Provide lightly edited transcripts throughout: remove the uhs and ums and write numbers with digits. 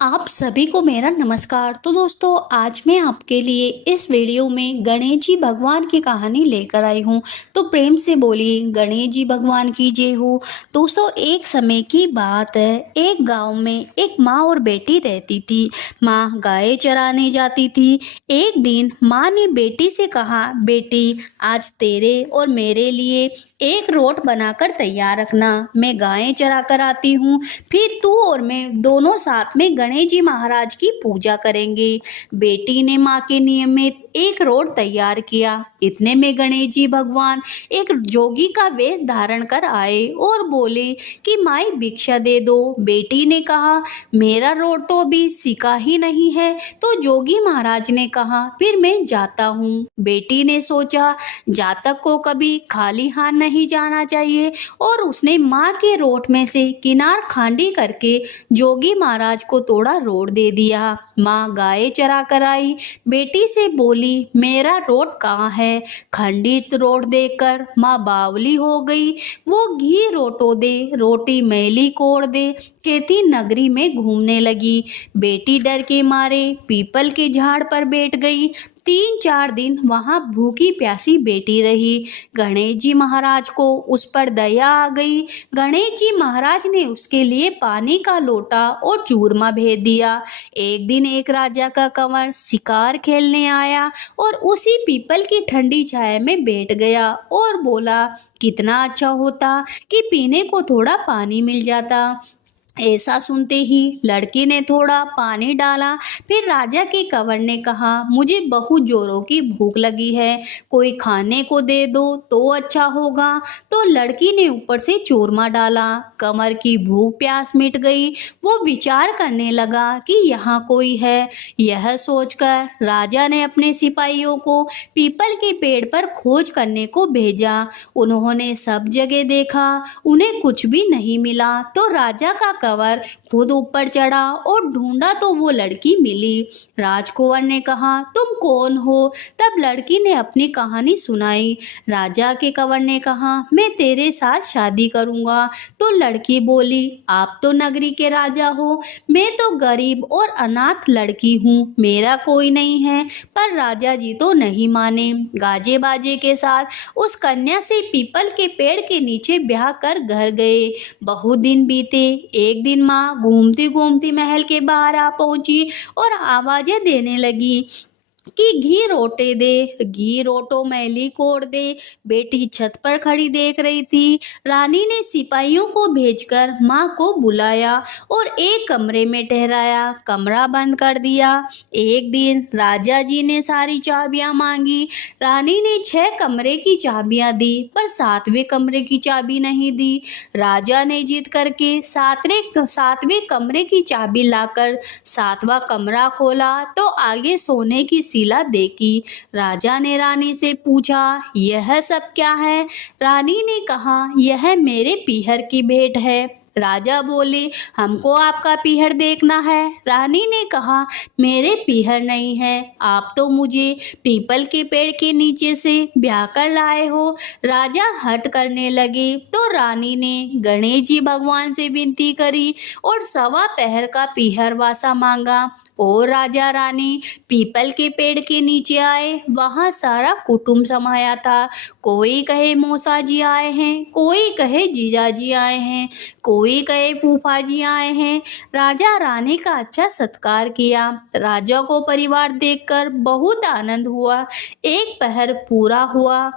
आप सभी को मेरा नमस्कार। तो दोस्तों, आज मैं आपके लिए इस वीडियो में गणेश जी भगवान की कहानी लेकर आई हूँ। तो प्रेम से बोलिए गणेश जी भगवान की जय हो। दोस्तों, एक समय की बात है। एक गांव में एक माँ और बेटी रहती थी। माँ गाय चराने जाती थी। एक दिन माँ ने बेटी से कहा, बेटी आज तेरे और मेरे लिए एक रोट बनाकर तैयार रखना। मैं गायें चरा कर आती हूँ, फिर तू और मैं दोनों साथ में गणेश जी महाराज की पूजा करेंगे। बेटी ने माँ के नियमित एक रोट तैयार किया। इतने में गणेश जी भगवान एक जोगी का वेश धारण कर आए और बोले कि माई भिक्षा दे दो। बेटी ने कहा, मेरा रोट तो अभी सीखा ही नहीं है। तो जोगी महाराज ने कहा, फिर मैं जाता हूँ। बेटी ने सोचा, जातक को कभी खाली हाथ नहीं जाना चाहिए, और उसने माँ के रोट में से किनार खांडी करके जोगी महाराज को थोड़ा रोट दे दिया। माँ गाय चरा कर आई। बेटी से बोली, मेरा रोट कहाँ है? खंडित रोट देकर माँ बावली हो गई। वो घी रोटो दे, रोटी मैली कोड़ दे कहती नगरी में घूमने लगी। बेटी डर के मारे पीपल के झाड़ पर बैठ गई। 3-4 दिन वहां भूखी प्यासी बैठी रही। गणेश जी महाराज को उस पर दया आ गई। गणेश जी महाराज ने उसके लिए पानी का लोटा और चूरमा भेज दिया। एक दिन एक राजा का कंवर शिकार खेलने आया और उसी पीपल की ठंडी छाया में बैठ गया और बोला, कितना अच्छा होता कि पीने को थोड़ा पानी मिल जाता। ऐसा सुनते ही लड़की ने थोड़ा पानी डाला। फिर राजा के कंवर ने कहा, मुझे बहुत जोरों की भूख लगी है, कोई खाने को दे दो तो अच्छा होगा। तो लड़की ने ऊपर से चूरमा डाला। कंवर की भूख प्यास मिट गई। वो विचार करने लगा कि यहाँ कोई है। यह सोचकर राजा ने अपने सिपाहियों को पीपल के पेड़ पर खोज करने को भेजा। उन्होंने सब जगह देखा, उन्हें कुछ भी नहीं मिला। तो राजा का कंवर खुद ऊपर चढ़ा और ढूंढा तो वो लड़की मिली। राजकुंवर ने कहा, तुम कौन हो? तब लड़की ने अपनी कहानी सुनाई। राजा के कंवर ने कहा, मैं तेरे साथ शादी करूंगा। तो लड़की बोली, आप तो नगरी के राजा हो, मैं तो गरीब और अनाथ लड़की हूँ, मेरा कोई नहीं है। पर राजा जी तो नहीं माने। गाजे बाजे के साथ उस कन्या से पीपल के पेड़ के नीचे ब्याह कर घर गए। बहुत दिन बीते। एक दिन माँ घूमती घूमती महल के बाहर आ पहुंची और आवाजें देने लगी कि घी रोटे दे, घी रोटो मैली कोड़ दे। बेटी छत पर खड़ी देख रही थी। रानी ने सिपाहियों को भेजकर माँ को बुलाया और एक कमरे में ठहराया, कमरा बंद कर दिया। एक दिन राजा जी ने सारी चाबियां मांगी। रानी ने 6 कमरे की चाबियां दी, पर 7वें कमरे की चाबी नहीं दी। राजा ने जिद करके 7वें कमरे की चाबी लाकर 7वां कमरा खोला तो आगे सोने की शिला देखी। राजा ने रानी से पूछा, यह सब क्या है? रानी ने कहा, यह मेरे पीहर की भेंट है। राजा बोले, हमको आपका पीहर देखना है। रानी ने कहा, मेरे पीहर नहीं है, आप तो मुझे पीपल के पेड़ के नीचे से ब्याह कर लाए हो। राजा हट करने लगे तो रानी ने गणेश जी भगवान से विनती करी और 1.25 पहर का पीहर वासा मांगा। और राजा रानी पीपल के पेड़ के नीचे आए। वहां सारा कुटुंब समाया था। कोई कहे मौसा जी आए हैं, कोई कहे जीजा जी आए हैं, कोई कहे फूफा जी आए हैं। राजा रानी का अच्छा सत्कार किया। राजा को परिवार देखकर बहुत आनंद हुआ। एक पहर पूरा हुआ।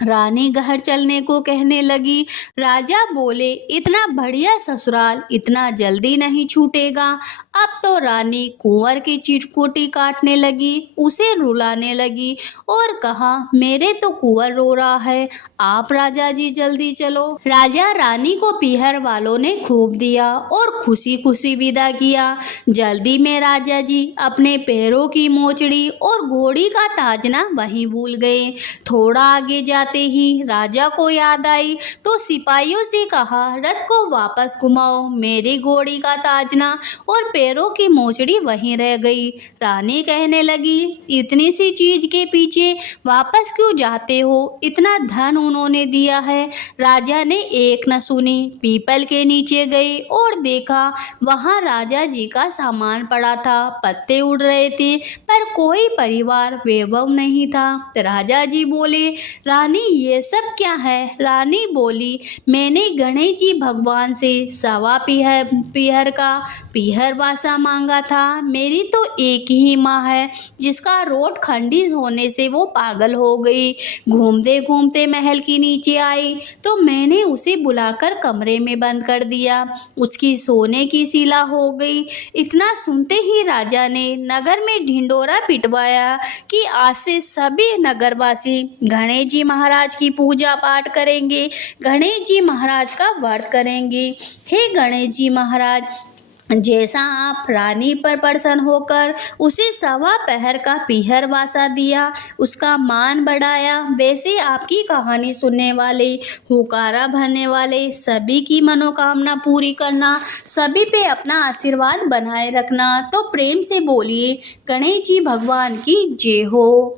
रानी घर चलने को कहने लगी। राजा बोले, इतना बढ़िया ससुराल इतना जल्दी नहीं छूटेगा। अब तो रानी कुंवर की चिटकुटी काटने लगी, उसे रुलाने लगी और कहा, मेरे तो कुंवर रो रहा है, आप राजा जी जल्दी चलो। राजा रानी को पीहर वालों ने खूब दिया और खुशी खुशी विदा किया। जल्दी में राजा जी अपने पैरों की मोचड़ी और घोड़ी का ताजना वहीं भूल गए। थोड़ा आगे जाते जाते ही राजा को याद आई तो सिपाहियों से कहा, रथ को वापस घुमाओ, मेरी घोड़ी का ताजना और पैरों की मोचड़ी वहीं रह गई। रानी कहने लगी, इतनी सी चीज के पीछे वापस क्यों जाते हो? इतना धन उन्होंने दिया है। राजा ने एक न सुनी, पीपल के नीचे गए और देखा वहां राजा जी का सामान पड़ा था। पत्ते उड़ रहे थे पर कोई परिवार वैभव नहीं था। राजा जी बोले, रानी ये सब क्या है? रानी बोली, मैंने गणेश जी भगवान से सवा पीहर का पीहर वासा मांगा था। मेरी तो एक ही माँ है जिसका रोट खंडित होने से वो पागल हो गई। घूमते घूमते महल के नीचे आई तो मैंने उसे बुलाकर कमरे में बंद कर दिया। उसकी सोने की शिला हो गई। इतना सुनते ही राजा ने नगर में ढिंडोरा पिटवाया कि आज से सभी नगरवासी गणेश जी महाराज की पूजा पाठ करेंगे, गणेश जी महाराज का व्रत करेंगे। हे गणेश जी महाराज, जैसा आप रानी पर प्रसन्न होकर उसे सवा पहर का पीहर वासा दिया, उसका मान बढ़ाया, वैसे आपकी कहानी सुनने वाले, हुकारा भरने वाले सभी की मनोकामना पूरी करना, सभी पे अपना आशीर्वाद बनाए रखना। तो प्रेम से बोलिए, गणेश जी भगवान की जय हो।